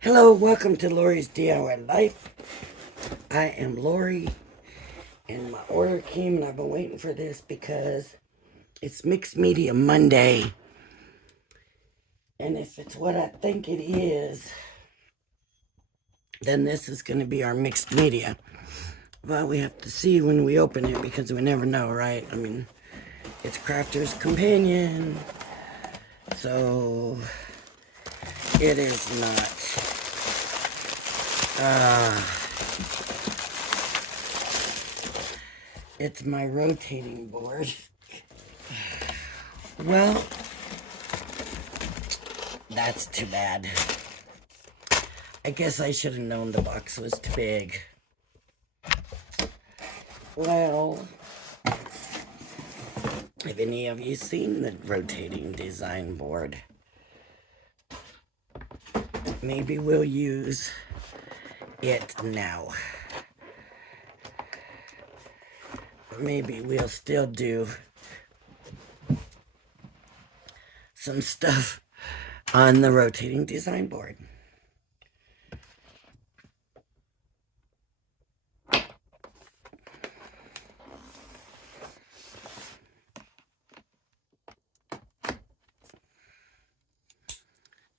Hello, welcome to Lori's DIY Life. I am Lori, and my order came, and I've been waiting for this because it's Mixed Media Monday. And if it's what I think it is, then this is going to be our mixed media. Well, we have to see when we open it because we never know, right? I mean, it's Crafter's Companion, so it is not. It's my rotating board. Well, that's too bad. I guess I should have known the box was too big. Well, have any of you seen the rotating design board? Maybe we'll use it now. Maybe we'll still do some stuff on the rotating design board.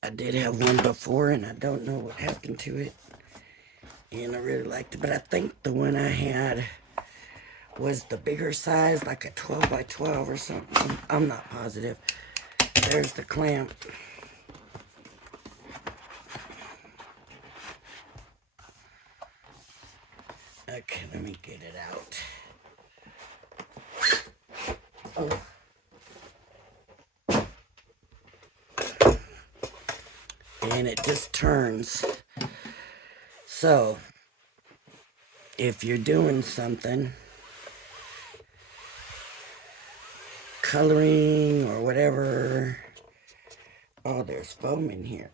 I did have one before and I don't know what happened to it. And I really liked it, but I think the one I had was the bigger size, like a 12 by 12 or something. I'm not positive. There's the clamp. Okay, let me get it out. Oh. And it just turns. So, if you're doing something, coloring or whatever, oh, there's foam in here.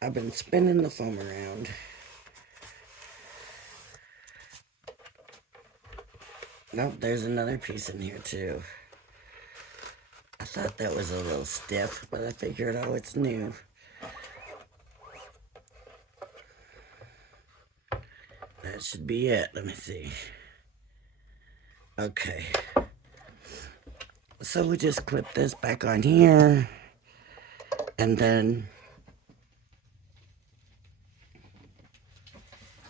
I've been spinning the foam around. Nope, there's another piece in here too. I thought that was a little stiff, but I figured, oh, it's new. That should be it. Let me see. Okay. So we just clip this back on here. And then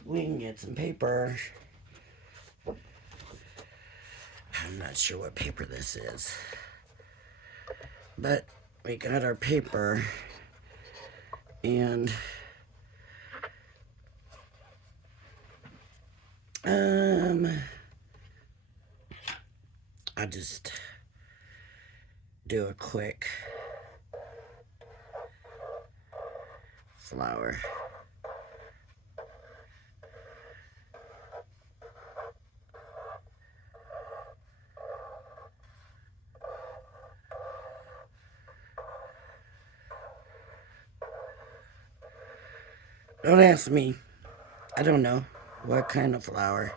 we can get some paper. I'm not sure what paper this is. But we got our paper. And I'll just do a quick flower. Don't ask me. I don't know what kind of flower.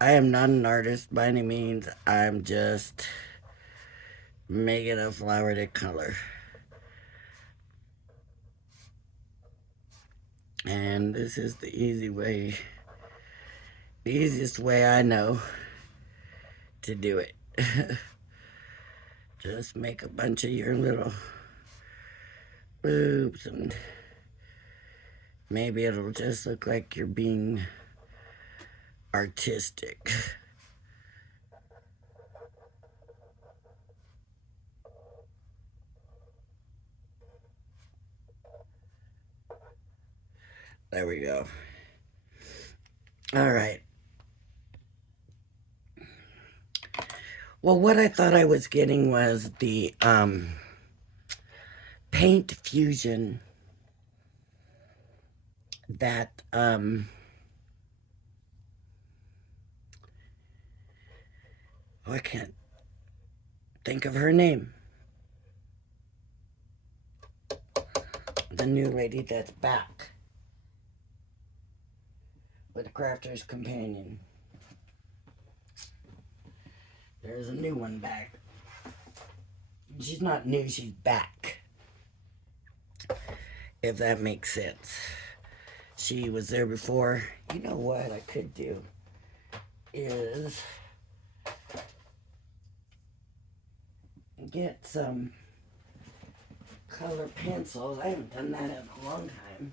I am not an artist by any means. I'm just making a flower to color. And this is the easiest way I know to do it. Just make a bunch of your little loops and maybe it'll just look like you're being artistic. There we go. All right. Well, what I thought I was getting was the paint fusion that oh, I can't think of her name. The new lady that's back with Crafter's Companion. There's a new one back. She's not new, she's back. if that makes sense. She was there before. You know what I could do is get some color pencils. I haven't done that in a long time.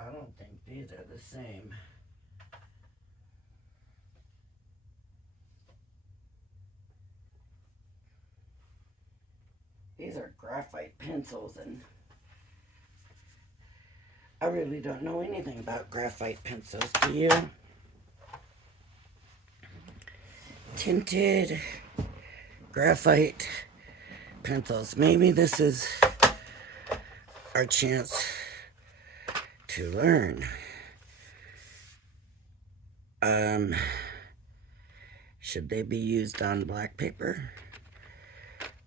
I don't think these are the same. These are graphite pencils, and I really don't know anything about graphite pencils, do you? Tinted graphite pencils. Maybe this is our chance to learn. Should they be used on black paper?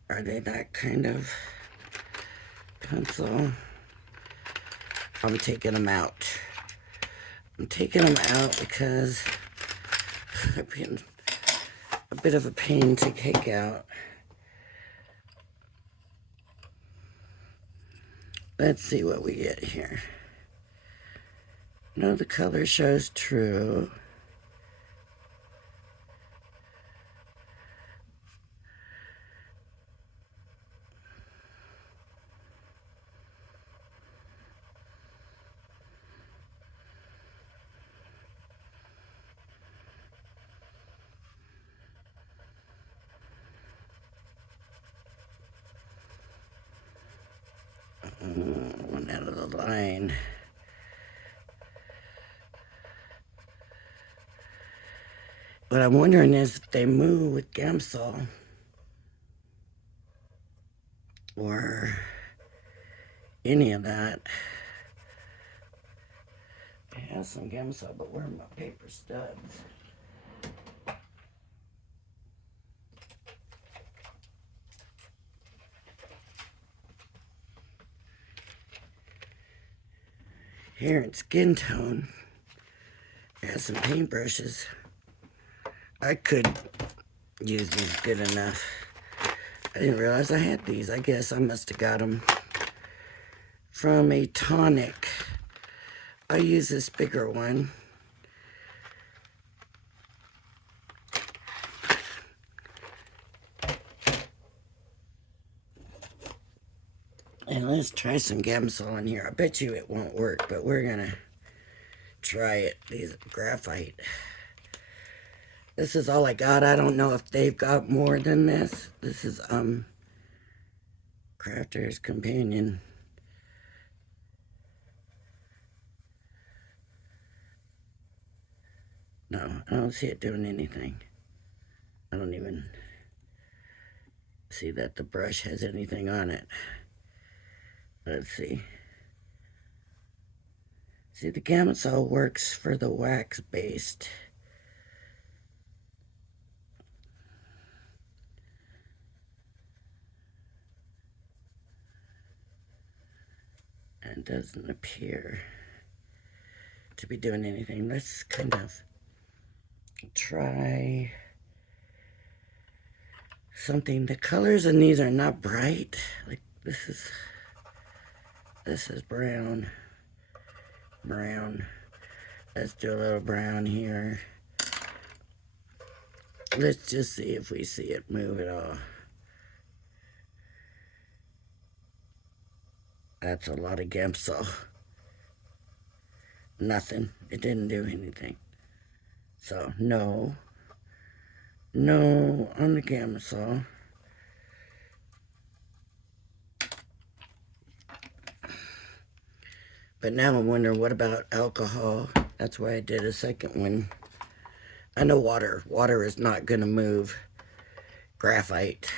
Are they that kind of pencil? I'm taking them out. I'm taking them out because they're being a bit of a pain to take out. Let's see what we get here. No, the color shows true. One out of the line. What I'm wondering is if they move with Gamsol or any of that. I have some Gamsol, but where are my paper stubs? Here in Skin Tone, I have some paintbrushes. I could use these good enough. I didn't realize I had these. I guess I must have got them from a tonic. I use this bigger one. And let's try some Gamsol in here. I bet you it won't work, but we're gonna try it. These graphite. This is all I got. I don't know if they've got more than this. This is Crafter's Companion. No, I don't see it doing anything. I don't even see that the brush has anything on it. Let's see. See, the Gamsol works for the wax-based. And it doesn't appear to be doing anything. Let's kind of try something. The colors in these are not bright. Like this is brown. Brown. Let's do a little brown here. Let's just see if we see it move at all. That's a lot of Gamsol. Nothing. It didn't do anything. So, no. No on the Gamsol. But now I'm wondering, what about alcohol? That's why I did a second one. I know water. Water is not going to move graphite.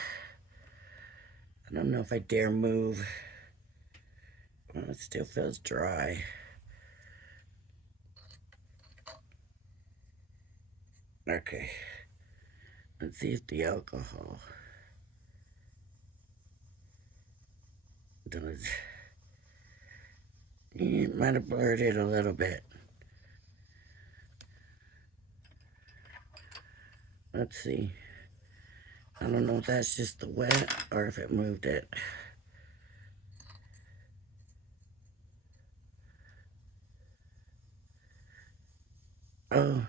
I don't know if I dare move. Well, it still feels dry. Okay. Let's see if the alcohol does. It might have blurred it a little bit. Let's see. I don't know if that's just the wet or if it moved it. Oh,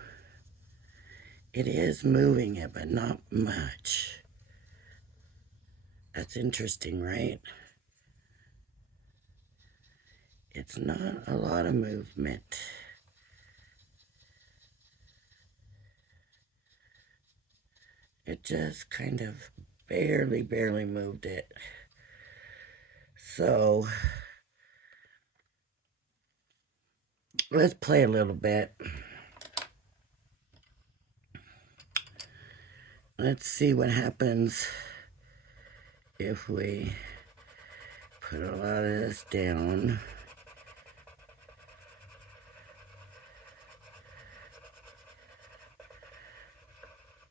it is moving it, but not much. That's interesting, right? It's not a lot of movement. It just kind of barely moved it. So let's play a little bit. Let's see what happens if we put a lot of this down.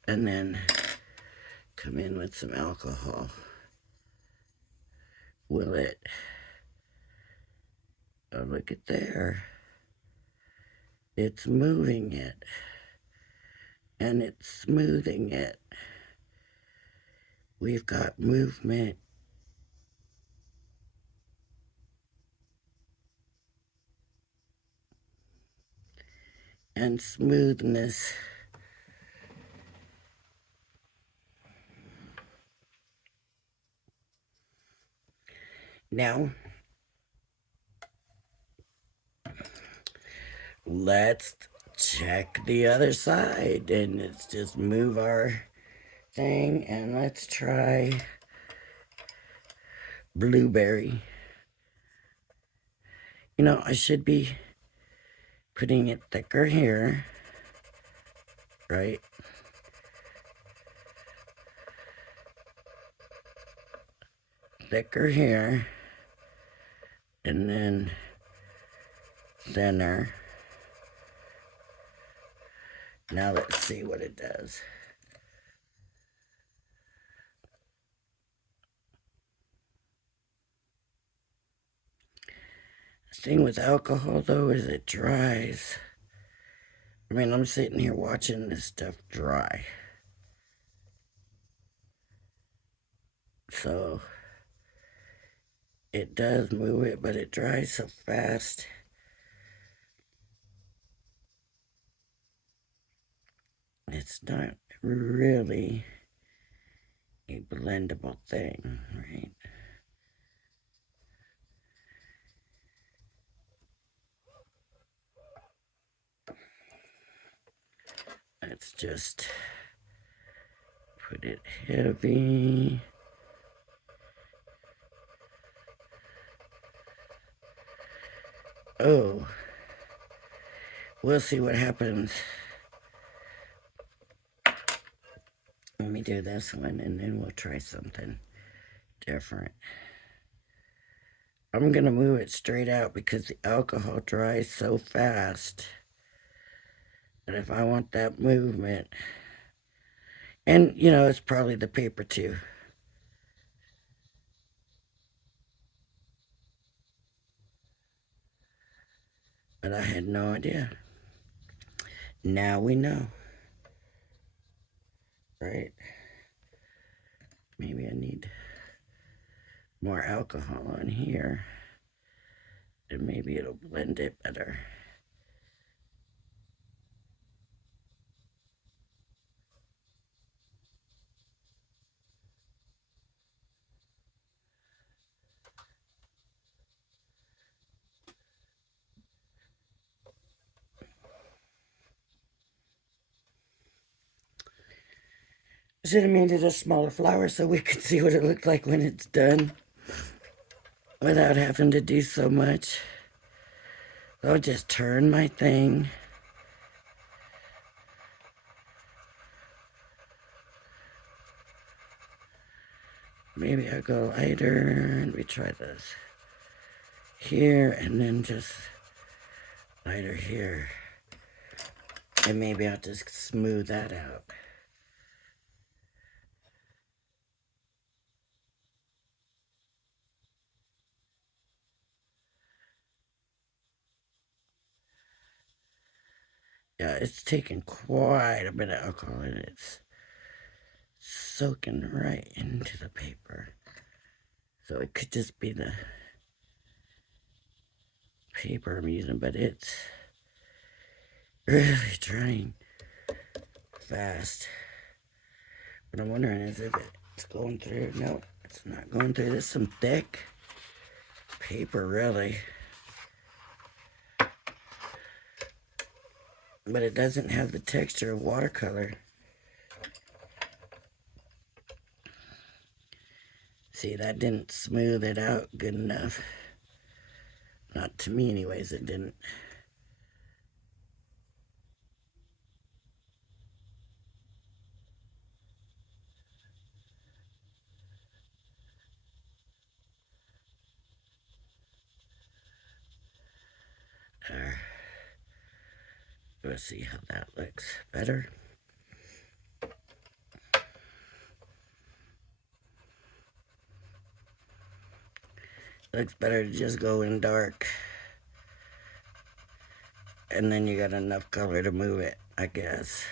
And then come in with some alcohol. Will it? Oh, look at there. It's moving it. And it's smoothing it. We've got movement. And smoothness. Now, let's check the other side. And let's just move our thing. And let's try blueberry. You know, I should be putting it thicker here. Right? Thicker here. And then thinner. Now let's see what it does. The thing with alcohol though is it dries. I mean, I'm sitting here watching this stuff dry. So it does move it, but it dries so fast. It's not really a blendable thing, right? Let's just put it heavy. Oh, we'll see what happens. Let me do this one and then we'll try something different. I'm going to move it straight out because the alcohol dries so fast. And if I want that movement, and you know, it's probably the paper too. But I had no idea. Now we know. Right? Maybe I need more alcohol on here. And maybe it'll blend it better. Should have made it a smaller flower so we could see what it looked like when it's done without having to do so much. I'll just turn my thing. Maybe I'll go lighter and we try this here and then just lighter here. And maybe I'll just smooth that out. Yeah, it's taken quite a bit of alcohol in it. soaking right into the paper. So it could just be the paper I'm using, but it's really drying fast. What I'm wondering is if it's going through. No, it's not going through. This is some thick paper, really. But it doesn't have the texture of watercolor. See, that didn't smooth it out good enough. Not to me anyways, it didn't. There. Let's see how that looks. Better? Looks better to just go in dark. And then you got enough color to move it, I guess.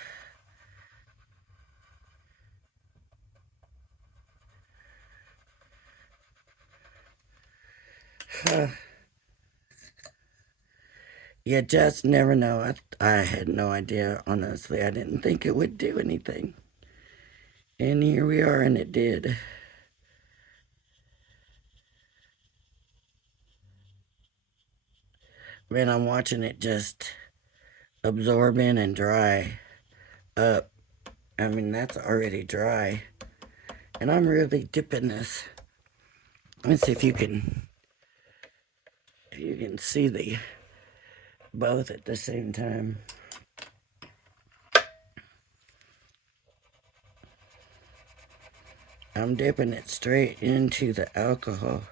You just never know. I had no idea, honestly. I didn't think it would do anything. And here we are, and it did. Man, I'm watching it just absorb in and dry up. I mean, that's already dry. And I'm really dipping this. Let's see if you can see the both at the same time. I'm dipping it straight into the alcohol.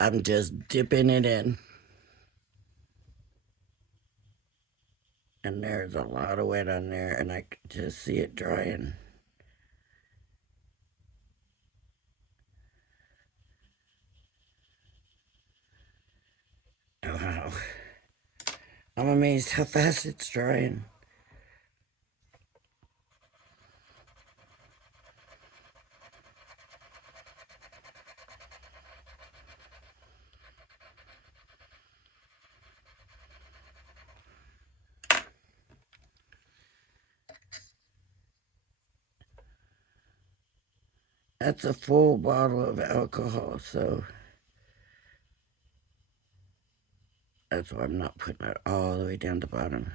I'm just dipping it in. And there's a lot of wet on there, and I can just see it drying. Wow. I'm amazed how fast it's drying. That's a full bottle of alcohol, so that's why I'm not putting it all the way down the bottom.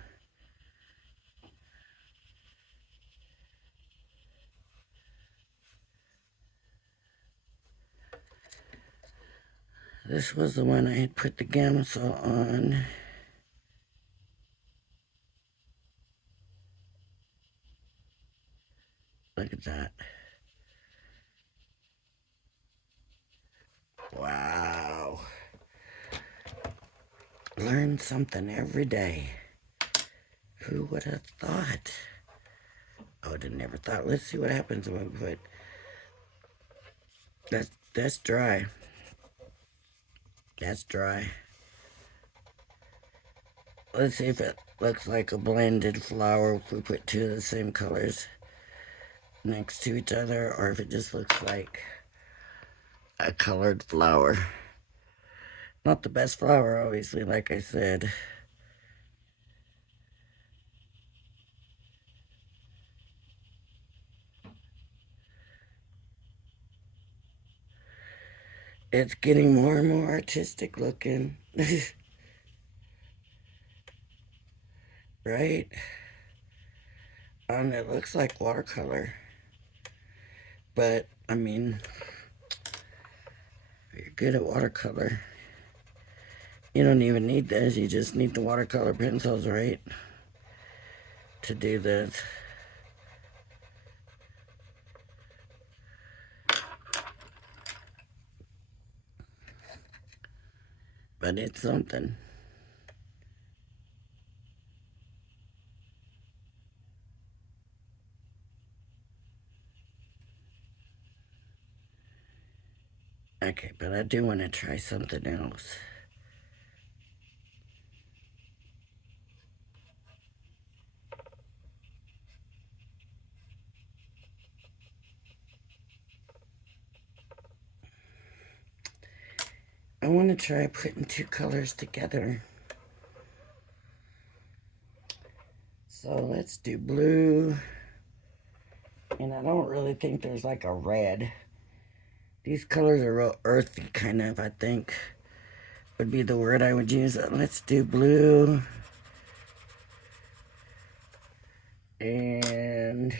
This was the one I had put the Gamsol on. Look at that. Wow. Learn something every day. Who would have thought? I would have never thought. Let's see what happens when we put... That's dry. That's dry. Let's see if it looks like a blended flower if we put two of the same colors next to each other, or if it just looks like a colored flower. Not the best flower, obviously, like I said. It's getting more and more artistic looking. Right? And it looks like watercolor. But, I mean, if you're good at watercolor, you don't even need this. You just need the watercolor pencils, right? To do this. But it's something. Okay, but I do want to try something else. I want to try putting two colors together. So let's do blue. And I don't really think there's like a red. These colors are real earthy, kind of, I think would be the word I would use. Let's do blue. And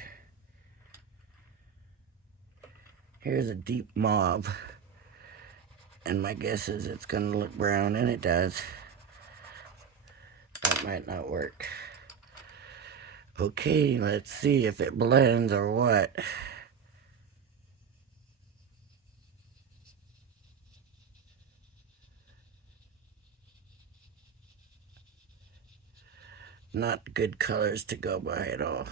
here's a deep mauve. And my guess is it's going to look brown, and it does. That might not work. Okay, let's see if it blends or what. Not good colors to go by at all.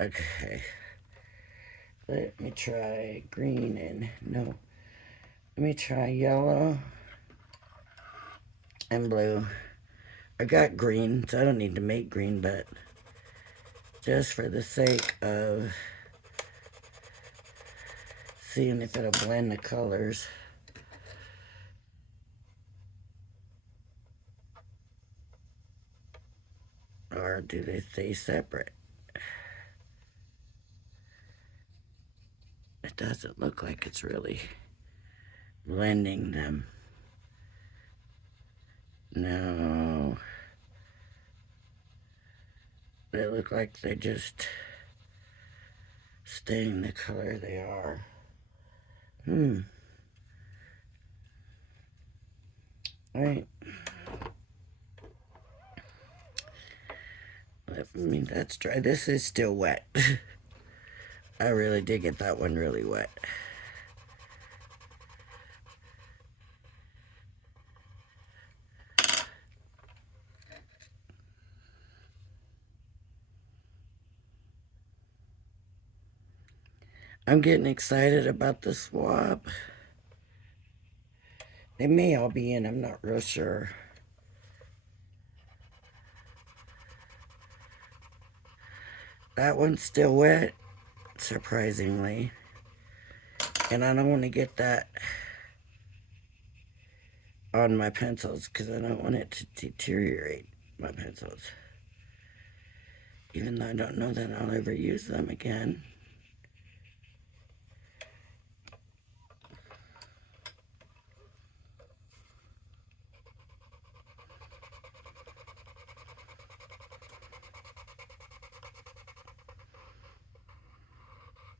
Okay. Let me try green and no. Let me try yellow and blue. I got green, so I don't need to make green, but just for the sake of seeing if it'll blend the colors. Or do they stay separate? It doesn't look like it's really blending them. No. They look like they just staying the color they are. Right. Let me, that's dry. This is still wet. I really did get that one really wet. I'm getting excited about the swap. They may all be in, I'm not real sure. That one's still wet, surprisingly. And I don't want to get that on my pencils because I don't want it to deteriorate my pencils. Even though I don't know that I'll ever use them again.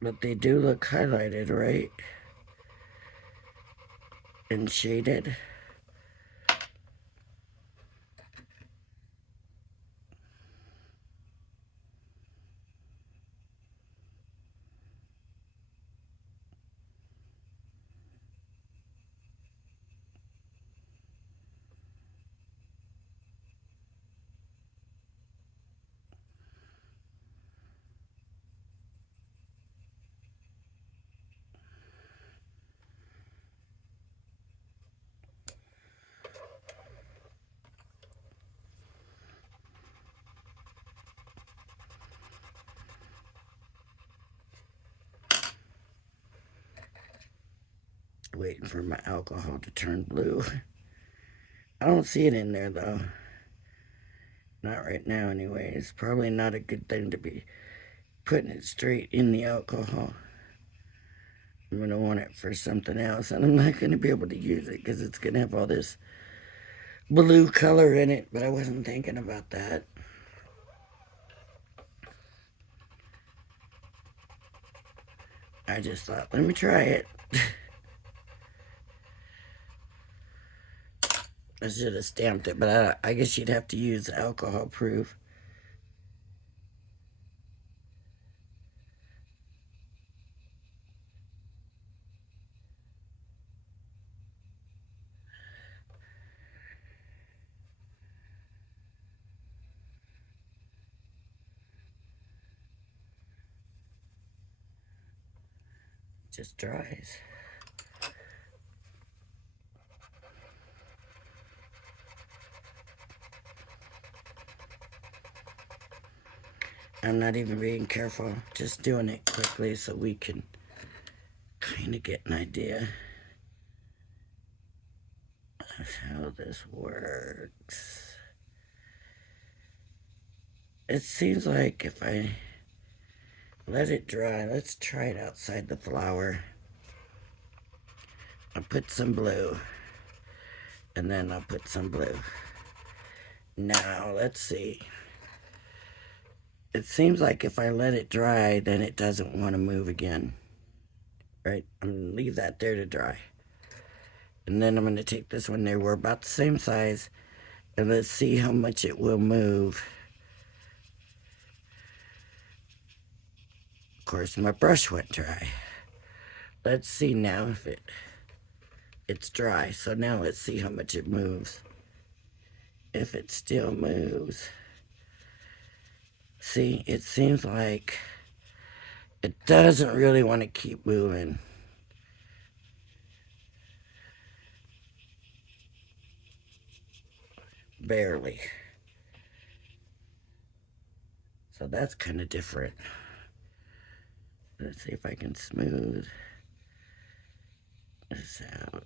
But they do look highlighted, right? And shaded. Waiting for my alcohol to turn blue. I don't see it in there though. Not right now anyway. It's probably not a good thing to be putting it straight in the alcohol. I'm going to want it for something else, and I'm not going to be able to use it because it's going to have all this blue color in it, but I wasn't thinking about that. I just thought, let me try it. I should have stamped it, but I guess you'd have to use alcohol proof. It just dries. I'm not even being careful, just doing it quickly so we can kind kind of get an idea of how this works. It seems like if I let it dry, let's try it outside the flower. I'll put some blue, and then I'll put some blue. Now, let's see. It seems like if I let it dry, then it doesn't want to move again. Right? I'm going to leave that there to dry. And then I'm going to take this one there. We're about the same size. And let's see how much it will move. Of course, my brush went dry. Let's see now if it's dry. So now let's see how much it moves. If it still moves. See, it seems like it doesn't really want to keep moving. Barely. So that's kind of different. Let's see if I can smooth this out.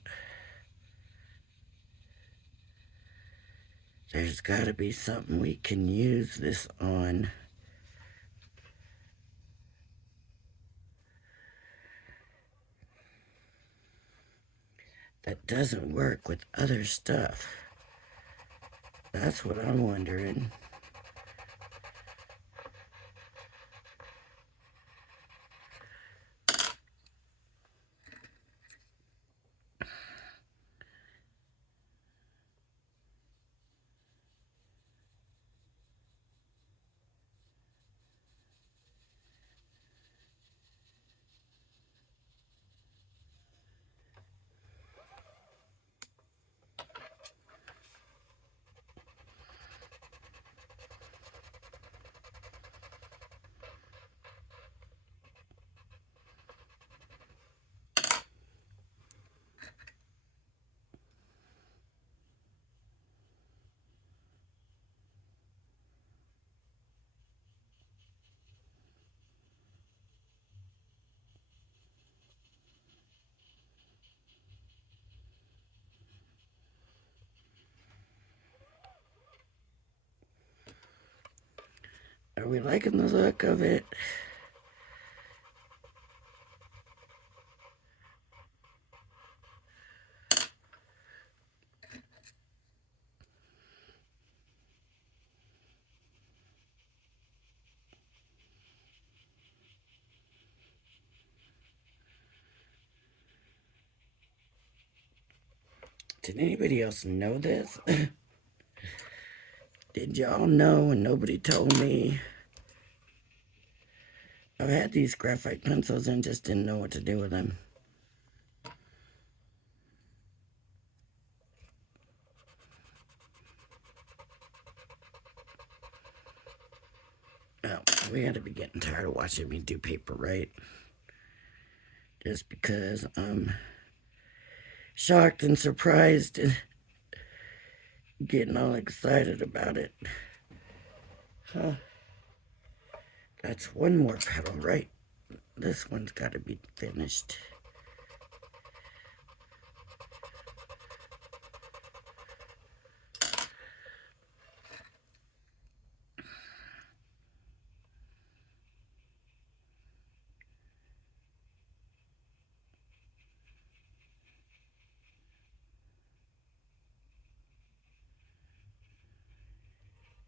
There's got to be something we can use this on. That doesn't work with other stuff. That's what I'm wondering. Are we liking the look of it? Did anybody else know this? Did y'all know and nobody told me? I've had these graphite pencils and just didn't know what to do with them. Oh, we gotta be getting tired of watching me do paper, right? Just because I'm shocked and surprised and getting all excited about it. Huh. That's one more petal, right? This one's got to be finished.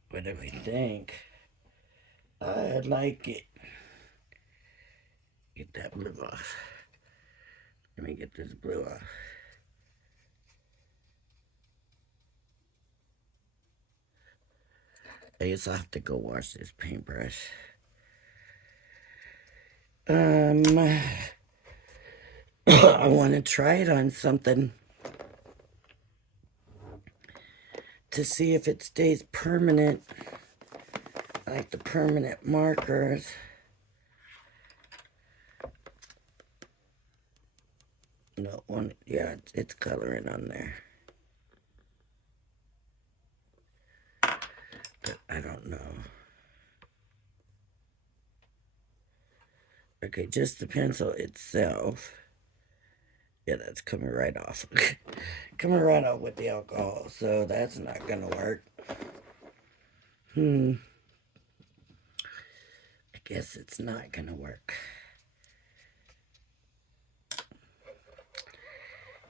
What do we think? I like it. Get that blue off. Let me get this blue off. I guess I'll have to go wash this paintbrush. I want to try it on something to see if it stays permanent, like the permanent markers. No one, yeah, it's coloring on there. But I don't know. Okay, just the pencil itself. Yeah, that's coming right off. Coming right off with the alcohol, so that's not gonna work. I guess it's not gonna work.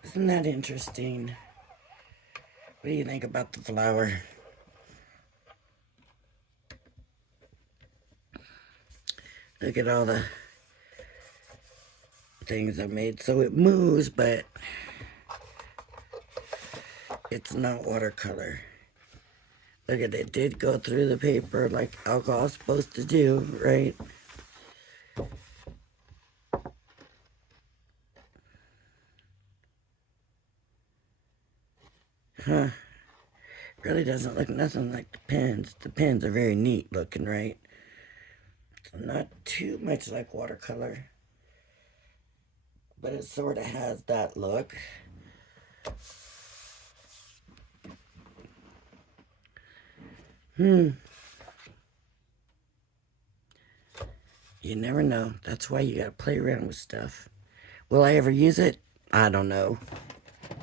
Isn't that interesting? What do you think about the flower? Look at all the things I made. So it moves, but it's not watercolor. Look at it. It did go through the paper like alcohol's supposed to do, right? Huh. Really doesn't look nothing like the pens. The pens are very neat looking, right? So not too much like watercolor. But it sort of has that look. You never know. That's why you gotta play around with stuff. Will I ever use it? I don't know.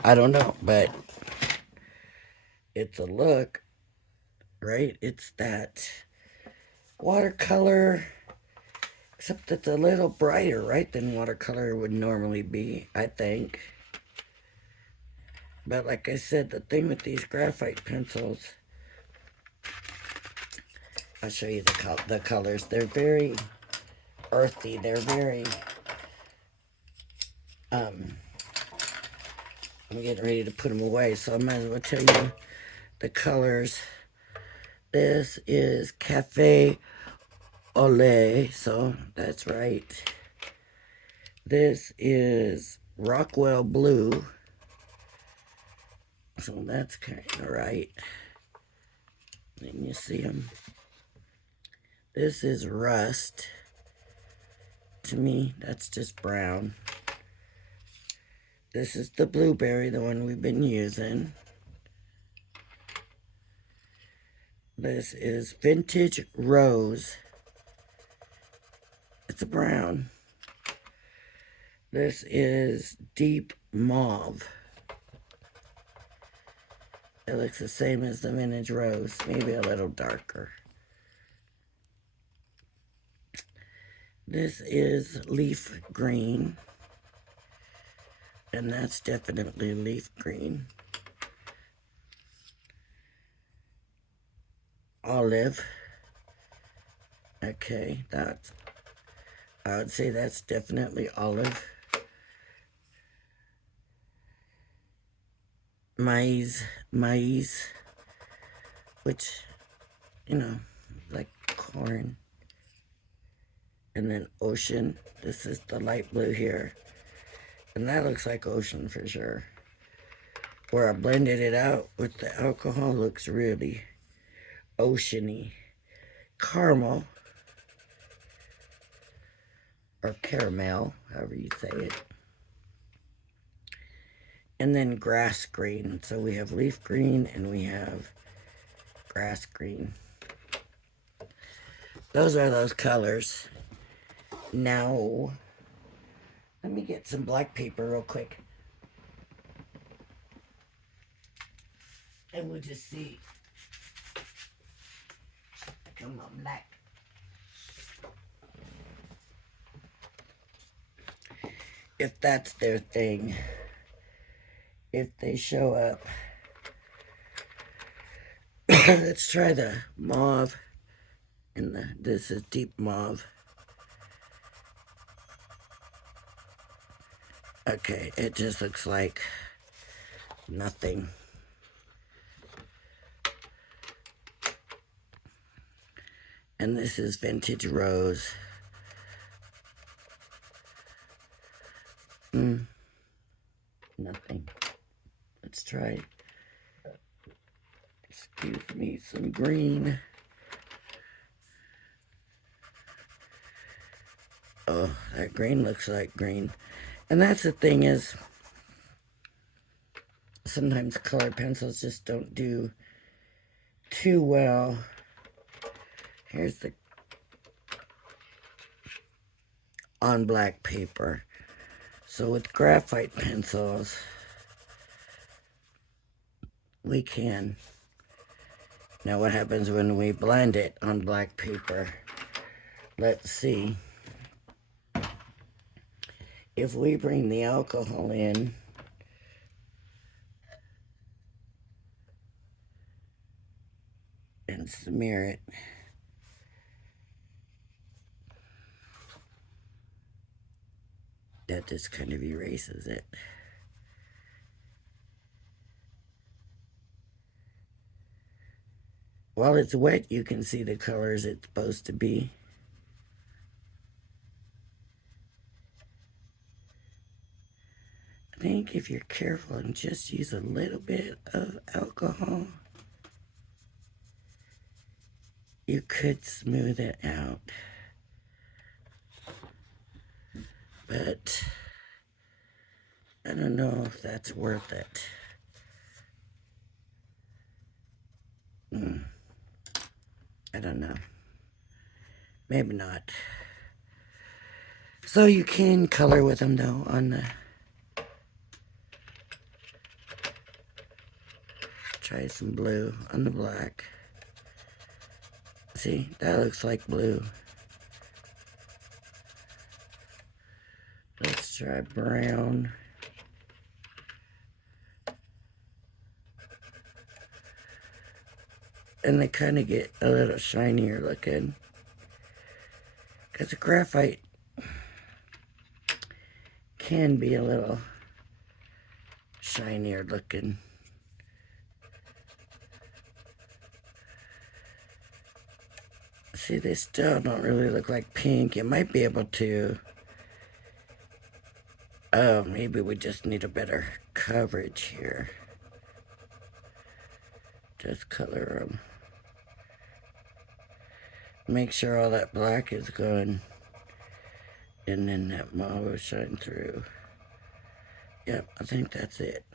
I don't know, but it's a look, right? It's that watercolor, except it's a little brighter, right, than watercolor would normally be, I think. But like I said, the thing with these graphite pencils, I'll show you the colors. They're very earthy. They're very, I'm getting ready to put them away, so I might as well tell you the colors. This is Cafe Olay, so that's right. This is Rockwell Blue, so that's kind of right. And you see them. This is Rust. To me, that's just brown. This is the Blueberry, the one we've been using. This is Vintage Rose. It's a brown. This is Deep Mauve. It looks the same as the Vintage Rose, maybe a little darker. This is Leaf Green. And that's definitely leaf green. Olive. Okay, I would say that's definitely olive. Maize, which, like corn. And then ocean. This is the light blue here. And that looks like ocean for sure. Where I blended it out with the alcohol looks really oceany. Caramel. Or caramel, however you say it. And then grass green. So we have leaf green and we have grass green. Those are those colors. Now, let me get some black paper real quick. And we'll just see. Come on, black. If that's their thing. If they show up. Let's try the mauve. And this is deep mauve. Okay, it just looks like nothing. And this is Vintage Rose. Nothing. Let's try, excuse me, some green. Oh, that green looks like green. And that's the thing is, sometimes colored pencils just don't do too well. Here's the on black paper. So with graphite pencils, we can. Now what happens when we blend it on black paper? Let's see. If we bring the alcohol in, and smear it, that just kind of erases it. While it's wet, you can see the colors it's supposed to be. I think if you're careful and just use a little bit of alcohol, you could smooth it out. But I don't know if that's worth it. I don't know. Maybe not. So you can color with them though on the... Try some blue on the black. See, that looks like blue. Let's try brown. And they kind of get a little shinier looking. Because the graphite can be a little shinier looking. See, they still don't really look like pink. You might be able to... Oh, maybe we just need a better coverage here. Just color them. Make sure all that black is gone. And then that mauve will shine through. Yep, I think that's it.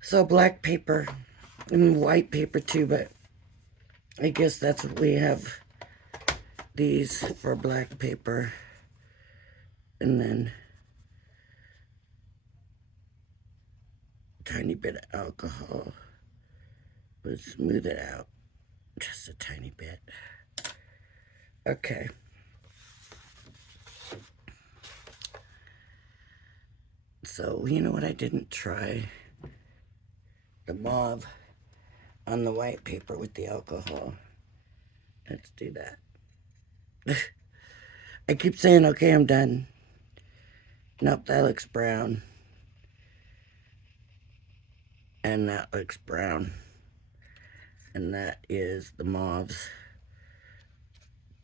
So black paper and white paper too, but I guess that's what we have these for black paper. And then a tiny bit of alcohol would smooth it out just a tiny bit. Okay. So, you know what I didn't try? The mauve on the white paper with the alcohol. Let's do that. I keep saying, okay, I'm done. Nope, that looks brown. And that looks brown. And that is the mauves.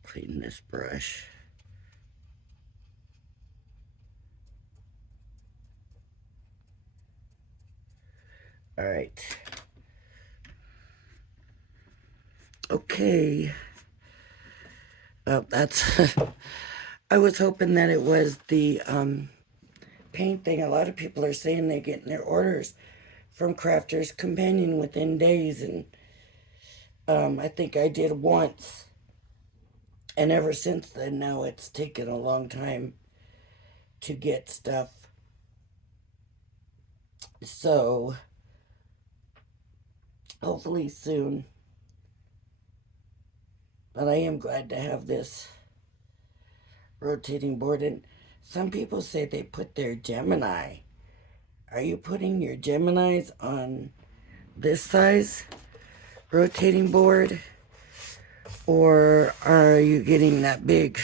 Clean this brush. All right. Okay. Well, that's... I was hoping that it was the paint thing. A lot of people are saying they're getting their orders from Crafters Companion within days. And I think I did once. And ever since then, now it's taken a long time to get stuff. So... hopefully soon. But I am glad to have this rotating board. And some people say they put their Gemini. Are you putting your Geminis on this size rotating board? Or are you getting that big?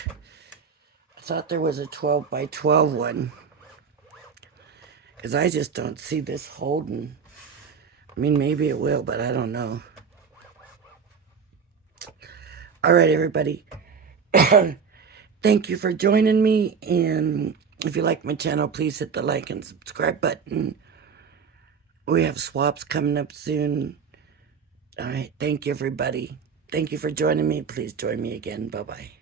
I thought there was a 12 by 12 one. Because I just don't see this holding. I mean, maybe it will, but I don't know. All right, everybody. Thank you for joining me. And if you like my channel, please hit the like and subscribe button. We have swaps coming up soon. All right. Thank you, everybody. Thank you for joining me. Please join me again. Bye-bye.